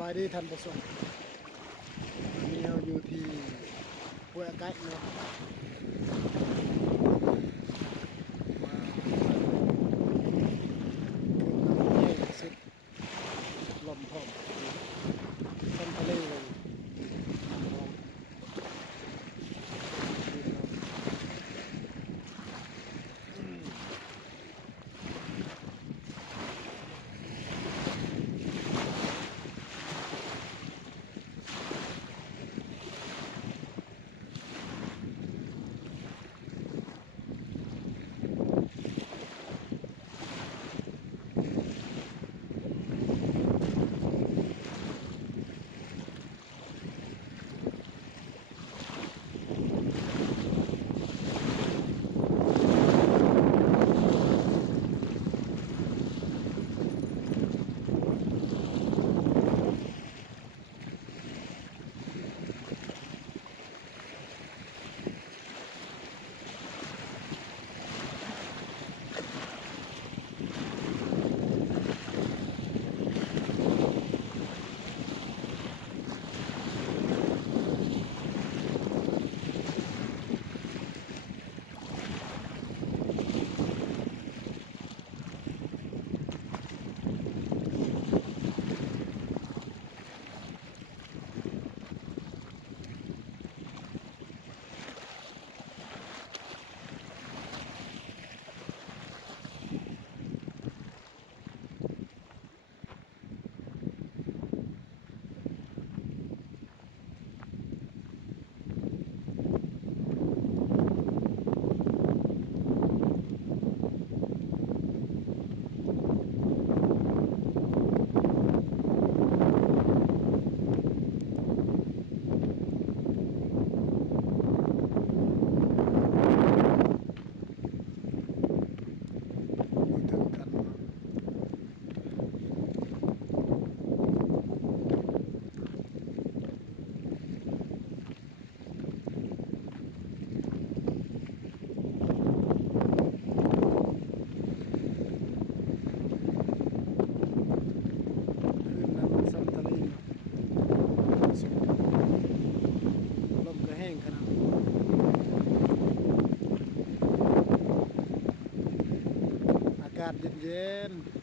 บายดีท่านผู้ชมวันนี้เราอยู่ที่ห้วยไก่เนาะมาคือน้ำใหญ่ที่สุดลมพร้อมต้นทะเลเลยน้ำมองดีเนาะอยู่ถึงกันเนาะคืนนั้นซ้ำทะเลเนาะสุดลมก็แห้งขนาดอากาศเย็นๆ